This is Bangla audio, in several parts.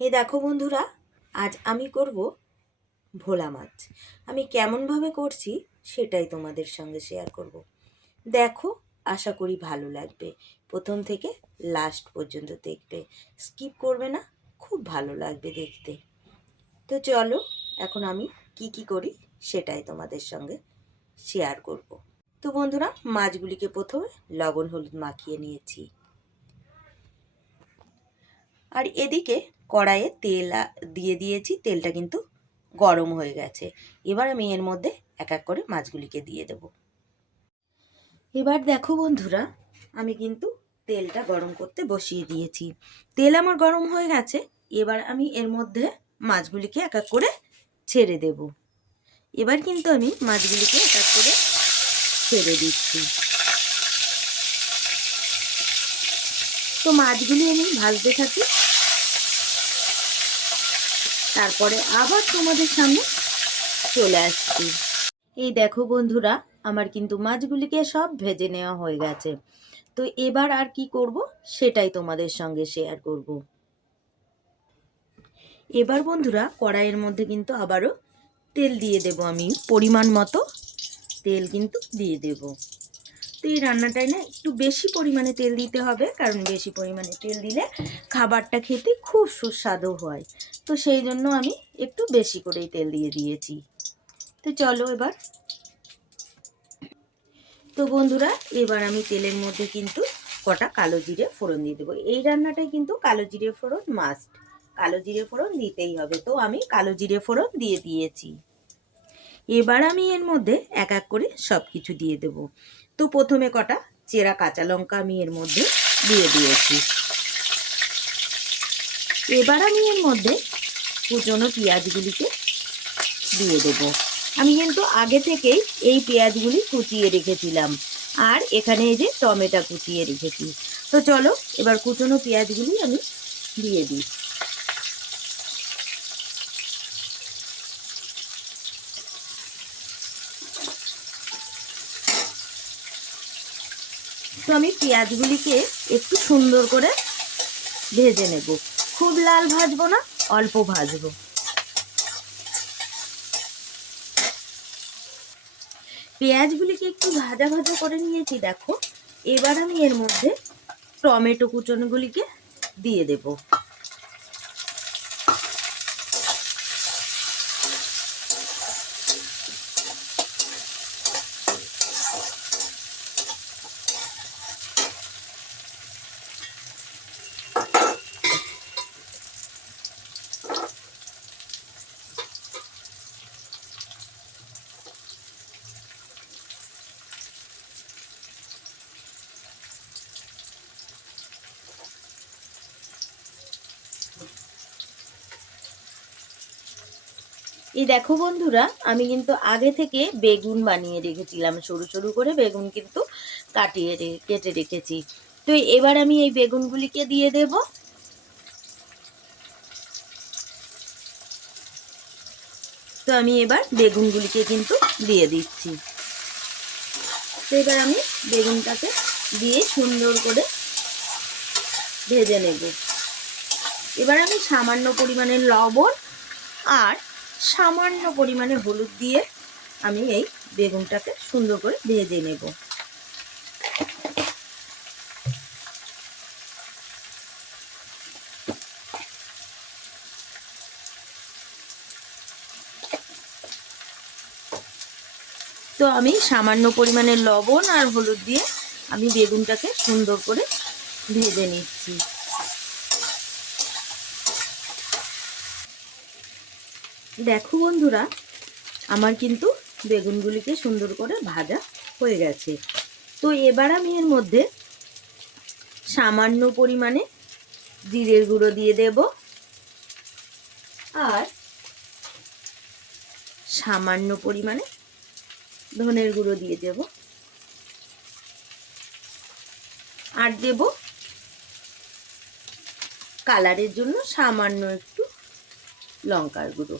এই দেখো বন্ধুরা, আজ আমি করব ভোলা মাছ। আমি কেমনভাবে করছি সেটাই তোমাদের সঙ্গে শেয়ার করব। দেখো, আশা করি ভালো লাগবে। প্রথম থেকে লাস্ট পর্যন্ত দেখবে। স্কিপ করবে না, খুব ভালো লাগবে দেখতে। তো চলো, এখন আমি কি কি করি সেটাই তোমাদের সঙ্গে শেয়ার করব। তো বন্ধুরা, মাছগুলিকে প্রথমে লবণ হলুদ মাখিয়ে নিয়েছি। আর এদিকে কড়াইয়ে তেল দিয়ে দিয়েছি। তেলটা কিন্তু গরম হয়ে গেছে। এবার আমি এর মধ্যে এক এক করে মাছগুলিকে দিয়ে দেব। এবার দেখো বন্ধুরা, আমি কিন্তু তেলটা গরম করতে বসিয়ে দিয়েছি। তেল আমার গরম হয়ে গেছে, এবার আমি এর মধ্যে মাছগুলিকে এক এক করে ছেড়ে দেব। এবার কিন্তু আমি মাছগুলিকে এক এক করে ছেড়ে দিচ্ছি। তো মাছগুলি আমি ভাজতে থাকি। তারপরে আবার তোমাদের সামনে চলে আসছি। এই দেখো বন্ধুরা, আমার কিন্তু মাছগুলিকে সব ভেজে নেওয়া হয়ে গেছে। তো এবার আর কি করব সেটাই তোমাদের সঙ্গে শেয়ার করব। এবার বন্ধুরা, কড়াইয়ের মধ্যে কিন্তু আবারও তেল দিয়ে দেব আমি, পরিমাণ মতো তেল কিন্তু দিয়ে দেব। তো এই রান্নাটায় না একটু বেশি পরিমাণে তেল দিতে হবে, কারণ বেশি পরিমাণে তেল দিলে খাবারটা খেতে খুব সুস্বাদু হয়। তো সেই জন্য আমি একটু বেশি করেই তেল দিয়ে দিয়েছি। তো চলো এবার। তো বন্ধুরা, এবার আমি তেলের মধ্যে কিন্তু কটা কালো জিরে ফোড়ন দিয়ে দেবো। এই রান্নাটায় কিন্তু কালো জিরে ফোড়ন মাস্ট। কালো জিরে ফোড়ন দিতেই হবে। তো আমি কালো জিরে ফোড়ন দিয়ে দিয়েছি। এবার আমি এর মধ্যে এক এক করে সব কিছু দিয়ে দেব। তো প্রথমে কটা চেরা কাঁচা লঙ্কা আমি এর মধ্যে দিয়ে দিয়েছি। এবার আমি এর মধ্যে কুচনো পেঁয়াজগুলিকে দিয়ে দেব। আমি কিন্তু আগে থেকেই এই পেঁয়াজগুলি কুচিয়ে রেখেছিলাম। আর এখানে এই যে টমেটো কুচিয়ে রেখেছি। তো চলো এবার কুচনো পেঁয়াজগুলি আমি দিয়ে দিই। তো আমি পেঁয়াজগুলিকে একটু সুন্দর করে ভেজে নেব। খুব লাল ভাজবো না, অল্প ভাজবো। পেঁয়াজগুলিকে একটু ভাজা ভাজা করে নিয়েছি, দেখো। এবার আমি এর মধ্যে টমেটো কুচনগুলিকে দিয়ে দেব। এই দেখো বন্ধুরা, আমি কিন্তু আগে থেকে বেগুন বানিয়ে রেখেছিলাম, সরু সরু করে বেগুন কিন্তু কাটিয়ে কেটে রেখেছি। তো এবার আমি এই বেগুনগুলিকে দিয়ে দেব। তো আমি এবার বেগুনগুলিকে কিন্তু দিয়ে দিচ্ছি। তো এবার আমি বেগুনটাকে দিয়ে সুন্দর করে ভেজে নেব। এবার আমি সামান্য পরিমাণে লবণ আর সামান্য পরিমাণে হলুদ দিয়ে আমি এই বেগুনটাকে সুন্দর করে ভেজে নেব। তো আমি সামান্য পরিমাণে লবণ আর হলুদ দিয়ে আমি বেগুনটাকে সুন্দর করে ভেজে নিচ্ছি। দেখো বন্ধুরা, আমার কিন্তু বেগুনগুলিকে সুন্দর করে ভাজা হয়ে গেছে। তো এবার আমি এর মধ্যে সামান্য পরিমাণে জিরের গুঁড়ো দিয়ে দেব আর সামান্য পরিমাণে ধনের গুঁড়ো দিয়ে দেব। আর দেব কালারের জন্য সামান্য একটু লঙ্কার গুঁড়ো।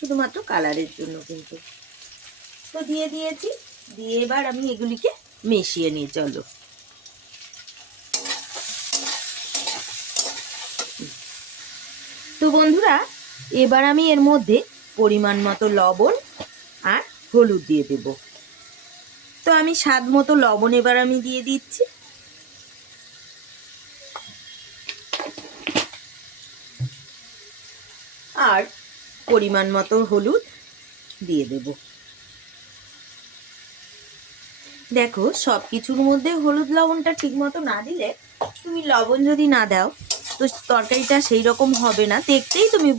শুধুমাত্র কালারের জন্য কিন্তু। তো দিয়ে দিয়েছি। দিয়ে এবার আমি এগুলিকে মিশিয়ে নিয়ে চলো। তো বন্ধুরা, এবার আমি এর মধ্যে পরিমাণ মতো লবণ আর হলুদ দিয়ে দেব। তো আমি স্বাদ মতো লবণ এবার আমি দিয়ে দিচ্ছি। আর পরিমাণ মতো হলুদ দিয়ে দেব। দেখো সব কিছুর মধ্যে হলুদ লবণটা ঠিক মতো না দিলে তুমি লবণ যদি না দাও, তো তরকারিটা সেই রকম হবে না। দেখতেই তুমি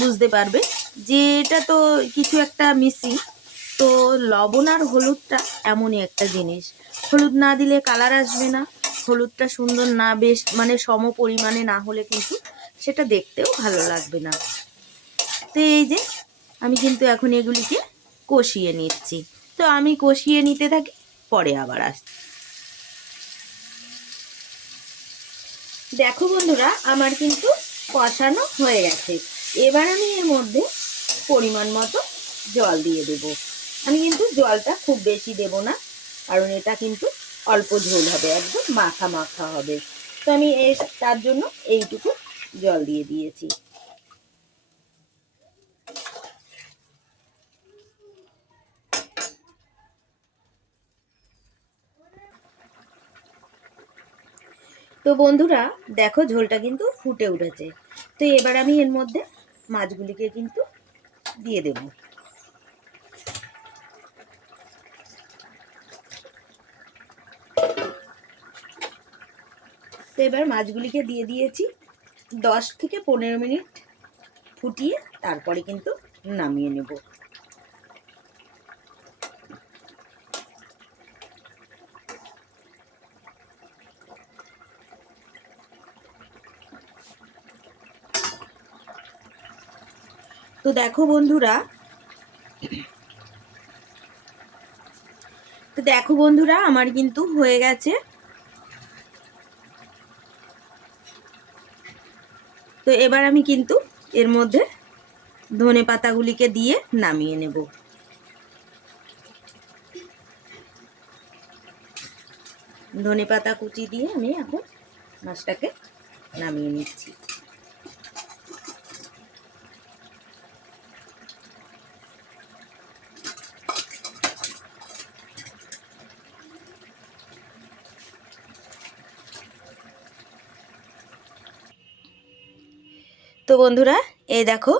বুঝতে পারবে যে এটা তো কিছু একটা মিসিং তো লবণ আর হলুদটা এমনই একটা জিনিস। হলুদ না দিলে কালার আসবে না। হলুদটা সুন্দর না বেশ মানে সম পরিমাণে না হলে কিন্তু সেটা দেখতেও ভালো লাগবে না। তো এই যে আমি কিন্তু এখন এগুলিকে কষিয়ে নিচ্ছি। তো আমি কষিয়ে নিতে থাকি, পরে আবার আসছি দেখো বন্ধুরা, আমার কিন্তু কষানো হয়ে গেছে। এবার আমি এর মধ্যে পরিমাণ মতো জল দিয়ে দেব। আমি কিন্তু জলটা খুব বেশি দেব না, কারণ এটা কিন্তু অল্প ঝোল হবে, একদম মাখা মাখা হবে। তো আমি এর তার জন্য এইটুকু জল দিয়ে দিয়েছি। তো বন্ধুরা, দেখো ঝোলটা কিন্তু ফুটে উঠেছে। তো এবার আমি এর মধ্যে মাছগুলিকে কিন্তু দিয়ে দেব। তো এবার মাছগুলিকে দিয়ে দিয়েছি দশ থেকে পনেরো মিনিট ফুটিয়ে, তারপরে কিন্তু নামিয়ে নেব। তো দেখো বন্ধুরা, তো দেখো বন্ধুরা, আমার কিন্তু হয়ে গেছে। তো এবার আমি কিন্তু এর মধ্যে ধনে পাতাগুলিকে দিয়ে নামিয়ে নেব। ধনে পাতা কুচি দিয়ে আমি এখন মাছটাকে নামিয়ে নিচ্ছি। তো বন্ধুরা, এই দেখো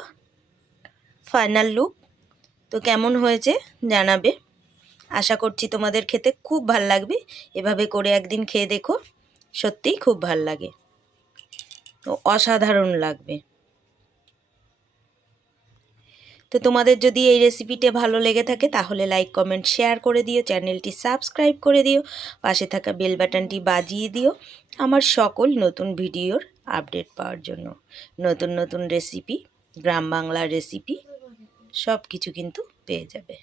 ফাইনাল লুক তো কেমন হয়েছে জানাবে। আশা করছি তোমাদের খেতে খুব ভালো লাগবে। এভাবে করে একদিন খেয়ে দেখো, সত্যিই খুব ভালো লাগে। তো অসাধারণ লাগবে। তো তোমাদের যদি এই রেসিপিটা ভালো লেগে থাকে, তাহলে লাইক কমেন্ট শেয়ার করে দিও। চ্যানেলটি সাবস্ক্রাইব করে দিও। পাশে থাকা বেল বাটনটি বাজিয়ে দিও। আমার সকল নতুন ভিডিওর আপডেট পাওয়ার জন্য। নতুন নতুন রেসিপি গ্রাম বাংলার রেসিপি সব কিছু কিন্তু পেয়ে যাবে।